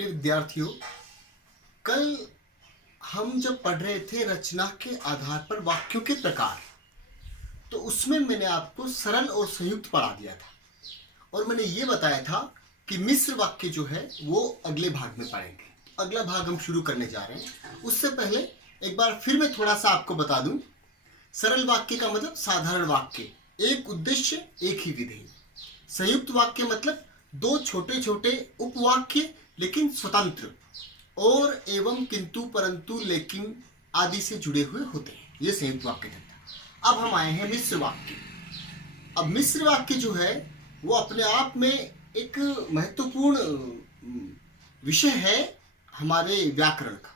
प्रिय विद्यार्थियों, कल हम जब पढ़ रहे थे रचना के आधार पर वाक्यों के प्रकार, तो उसमें मैंने आपको सरल और संयुक्त पढ़ा दिया था और मैंने ये बताया था कि मिश्र वाक्य जो है वो अगले भाग में पढ़ेंगे। अगला भाग हम शुरू करने जा रहे हैं। उससे पहले एक बार फिर मैं थोड़ा सा आपको बता दूं। सरल वाक्य का मतलब साधारण वाक्य, एक उद्देश्य एक ही विधेय। संयुक्त वाक्य मतलब दो छोटे छोटे उपवाक्य लेकिन स्वतंत्र और एवं किंतु परंतु लेकिन आदि से जुड़े हुए होते हैं। ये संयुक्त वाक्य था। अब हम आए हैं मिश्र वाक्य। अब मिश्र वाक्य जो है वो अपने आप में एक महत्वपूर्ण विषय है हमारे व्याकरण का।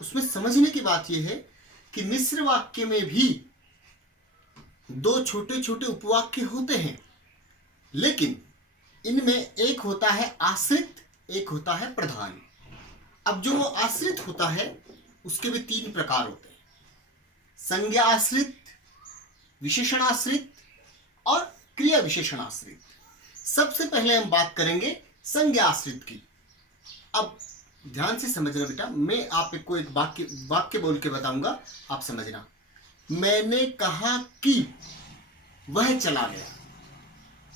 उसमें समझने की बात यह है कि मिश्र वाक्य में भी दो छोटे छोटे उपवाक्य होते हैं, लेकिन इनमें एक होता है आश्रित, एक होता है प्रधान। अब जो आश्रित होता है उसके भी तीन प्रकार होते हैं: संज्ञा आश्रित, विशेषण आश्रित और क्रिया विशेषण आश्रित। सबसे पहले हम बात करेंगे संज्ञा आश्रित की। अब ध्यान से समझना बेटा, मैं आपको एक वाक्य बोल के बताऊंगा, आप समझना। मैंने कहा कि वह चला गया।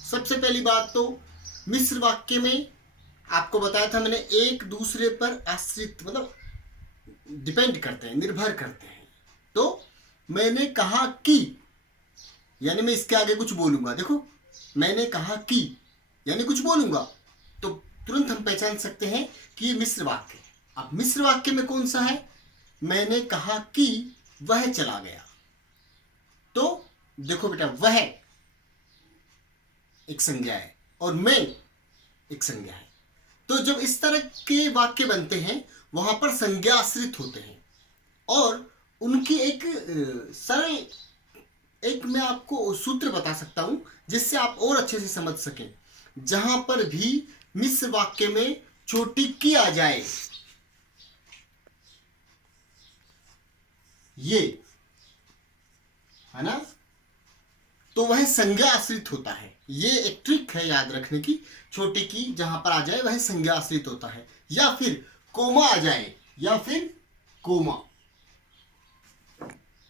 सबसे पहली बात तो मिश्र वाक्य में आपको बताया था मैंने, एक दूसरे पर आश्रित मतलब डिपेंड करते हैं, निर्भर करते हैं। तो मैंने कहा कि यानी मैं इसके आगे कुछ बोलूंगा। देखो, मैंने कहा कि यानी कुछ बोलूंगा तो तुरंत हम पहचान सकते हैं कि ये मिश्र वाक्य है। अब मिश्र वाक्य में कौन सा है? मैंने कहा कि वह चला गया। तो देखो बेटा, वह एक संज्ञा है और मैं एक संज्ञा है। तो जब इस तरह के वाक्य बनते हैं वहां पर संज्ञा आश्रित होते हैं और उनकी एक सरल मैं आपको सूत्र बता सकता हूं जिससे आप और अच्छे से समझ सकें। जहां पर भी मिश्र वाक्य में छोटी की आ जाए, ये है ना, तो वह संज्ञा आश्रित होता है। ये एक ट्रिक है याद रखने की। छोटी की जहां पर आ जाए वह संज्ञा आश्रित होता है, या फिर कोमा आ जाए या फिर कोमा,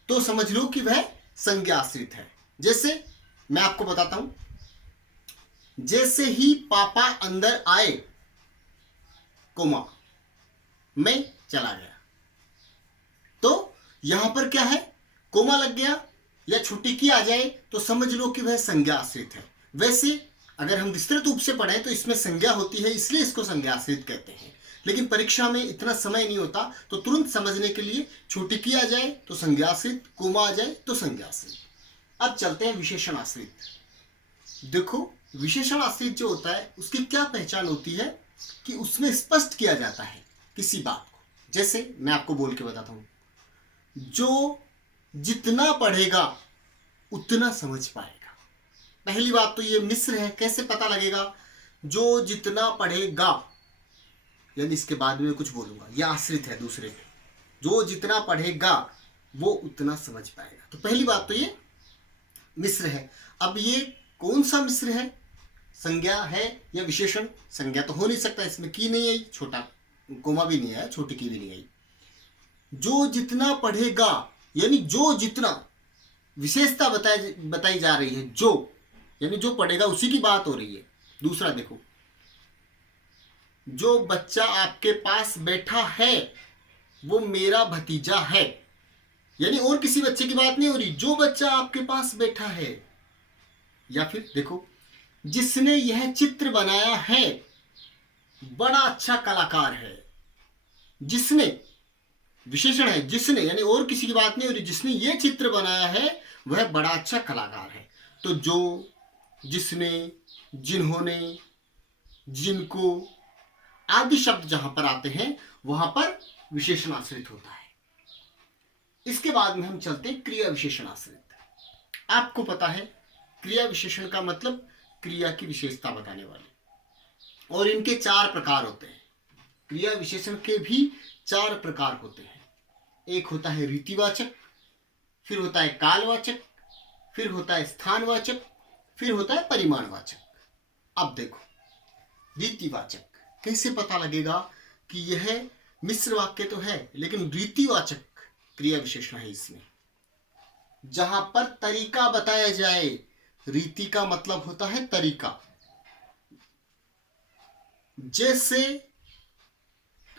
तो समझ लो कि वह संज्ञा आश्रित है। जैसे मैं आपको बताता हूं, जैसे ही पापा अंदर आए, कोमा, मैं चला गया। तो यहां पर क्या है? कोमा लग गया या छोटी की आ जाए तो समझ लो कि वह संज्ञा आश्रित है। वैसे अगर हम विस्तृत रूप से पढ़ें तो इसमें संज्ञा होती है, इसलिए इसको संज्ञा आश्रित कहते हैं। लेकिन परीक्षा में इतना समय नहीं होता, तो तुरंत समझने के लिए छोटी की आ जाए तो संज्ञा आश्रित, कोमा आ जाए तो संज्ञा आश्रित। अब चलते हैं विशेषण आश्रित। देखो, विशेषण आश्रित जो होता है उसकी क्या पहचान होती है कि उसमें स्पष्ट किया जाता है किसी बात को। जैसे मैं आपको बोल के बताता हूं, जो जितना पढ़ेगा उतना समझ पाएगा। पहली बात तो ये मिश्र है, कैसे पता लगेगा? जो जितना पढ़ेगा, यानी इसके बाद में कुछ बोलूंगा, यह आश्रित है दूसरे पे। जो जितना पढ़ेगा वो उतना समझ पाएगा। तो पहली बात तो ये मिश्र है। अब ये कौन सा मिश्र है? संज्ञा है या विशेषण? संज्ञा तो हो नहीं सकता, इसमें की नहीं आई, छोटा कोमा भी नहीं आया, छोटी की भी नहीं आई। जो जितना पढ़ेगा यानी जो जितना, विशेषता बताई जा रही है। जो यानी जो पढ़ेगा उसी की बात हो रही है। दूसरा देखो, जो बच्चा आपके पास बैठा है वो मेरा भतीजा है, यानी और किसी बच्चे की बात नहीं हो रही, जो बच्चा आपके पास बैठा है। या फिर देखो, जिसने यह चित्र बनाया है बड़ा अच्छा कलाकार है। जिसने विशेषण है, जिसने, यानी और किसी की बात नहीं हो रही, जिसने ये चित्र बनाया है वह बड़ा अच्छा कलाकार है। तो जो, जिसने, जिन्होंने, जिनको आदि शब्द जहां पर आते हैं वहां पर विशेषण आश्रित होता है। इसके बाद में हम चलते हैं क्रिया विशेषण आश्रित। आपको पता है क्रिया विशेषण का मतलब क्रिया की विशेषता बताने वाले, और इनके चार प्रकार होते हैं। क्रिया विशेषण के भी चार प्रकार होते हैं। एक होता है रीतिवाचक, फिर होता है कालवाचक, फिर होता है स्थानवाचक, फिर होता है परिमाणवाचक। अब देखो, रीतिवाचक कैसे पता लगेगा कि यह मिश्र वाक्य तो है लेकिन रीतिवाचक क्रिया विशेषण है इसमें, जहां पर तरीका बताया जाए। रीति का मतलब होता है तरीका। जैसे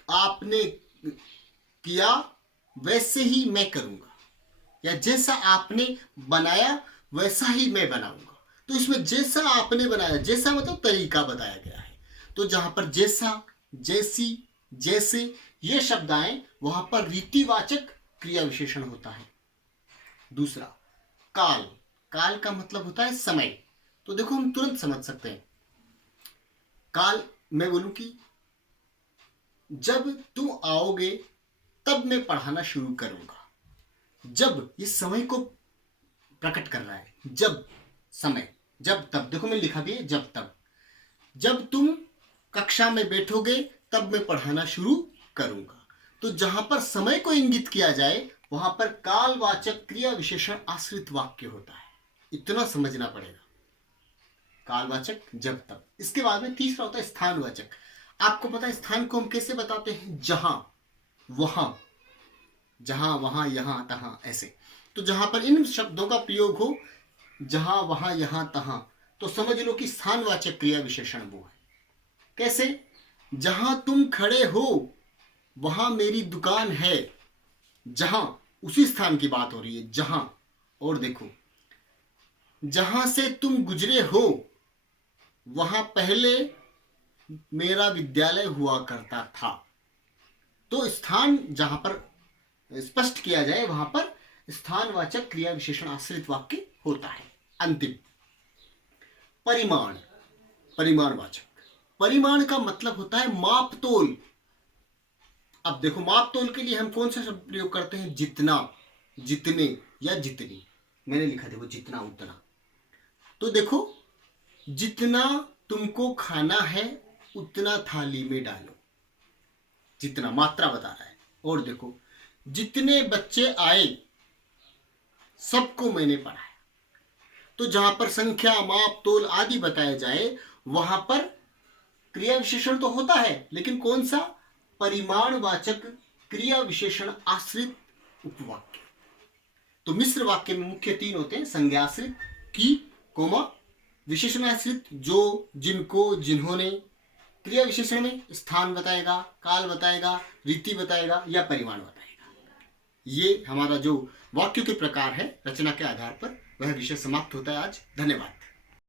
आपने किया वैसे ही मैं करूंगा, या जैसा आपने बनाया वैसा ही मैं बनाऊंगा। तो इसमें जैसा आपने बनाया, जैसा मतलब तरीका बताया गया है। तो जहां पर जैसा, जैसी, जैसे ये शब्द आए वहां पर रीतिवाचक क्रिया विशेषण होता है। दूसरा, काल। काल का मतलब होता है समय। तो देखो हम तुरंत समझ सकते हैं। काल, मैं बोलूं कि जब तुम आओगे तब मैं पढ़ाना शुरू करूंगा। जब, इस समय को प्रकट कर रहा है। जब, समय, जब तब, देखो मैं लिखा भी है जब तब। जब तुम कक्षा में बैठोगे तब मैं पढ़ाना शुरू करूंगा। तो जहां पर समय को इंगित किया जाए वहां पर कालवाचक क्रिया विशेषण आश्रित वाक्य होता है। इतना समझना पड़ेगा। कालवाचक जब तब। इसके बाद में तीसरा होता है स्थानवाचक। आपको पता है स्थान को हम कैसे बताते हैं? जहां, वहां, जहां, वहां, यहां, तहां, ऐसे। तो जहां पर इन शब्दों का प्रयोग हो, जहां, वहां, यहां, तहां, तो समझ लो कि स्थानवाचक क्रिया विशेषण वो है। कैसे? जहां तुम खड़े हो वहां मेरी दुकान है। जहां, उसी स्थान की बात हो रही है, जहां। और देखो, जहां से तुम गुजरे हो वहां पहले मेरा विद्यालय हुआ करता था। तो स्थान जहां पर स्पष्ट किया जाए वहां पर स्थानवाचक क्रिया विशेषण आश्रित वाक्य होता है। अंतिम, परिमाण। परिमाणवाचक। परिमाण का मतलब होता है माप तोल। अब देखो, माप तोल के लिए हम कौन सा शब्द प्रयोग करते हैं? जितना, जितने या जितनी। मैंने लिखा देखो जितना, उतना। तो देखो, जितना तुमको खाना है उतना थाली में डालो। जितना मात्रा बता रहा है। और देखो, जितने बच्चे आए सबको मैंने पढ़ाया। तो जहां पर संख्या, माप, तोल आदि बताया जाए वहां पर क्रिया विशेषण तो होता है, लेकिन कौन सा? परिमाणवाचक क्रिया विशेषण आश्रित उपवाक्य। तो मिश्र वाक्य में मुख्य तीन होते हैं: संज्ञाश्रित, की, कोमा, विशेषणाश्रित, जो, जिनको, जिन्होंने। क्रिया विशेषण में स्थान बताएगा, काल बताएगा, रीति बताएगा या परिमाण बताएगा। ये हमारा जो वाक्य के प्रकार है रचना के आधार पर, वह विषय समाप्त होता है आज। धन्यवाद।